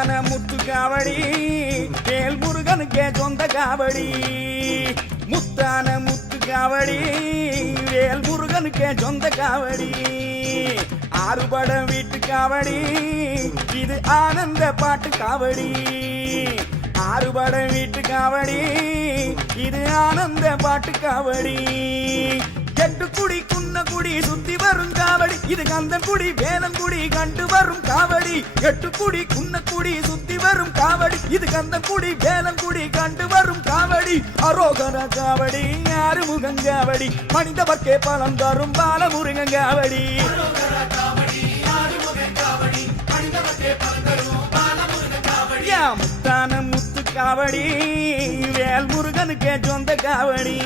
முத்தான முத்து காவடி வேல் முருகனுக்கே சொந்த காவடி முத்தான முத்து காவடி வேல் முருகனுக்கே சொந்த காவடி ஆறுபடம் வீட்டு காவடி இது ஆனந்த பாட்டு காவடி ஆறுபடம் வீட்டு காவடி இது ஆனந்த பாட்டு காவடி எட்டு குடி குன்ன குடி சுத்தி வரும் காவடி இது கந்தன் குடி வேலன் குடி கண்டு வரும் காவடி எட்டு குடி குன்ன குடி சுத்தி வரும் காவடி இது கந்தன் குடி வேலன் குடி கண்டு வரும் காவடி அரோகர காவடி ஆறுமுகன் காவடி மனிதவர்க்கே பலம் தரும் பாலமுருகன் காவடி முத்தான முத்து காவடி வேல் முருகனுக்கே சொந்த காவடி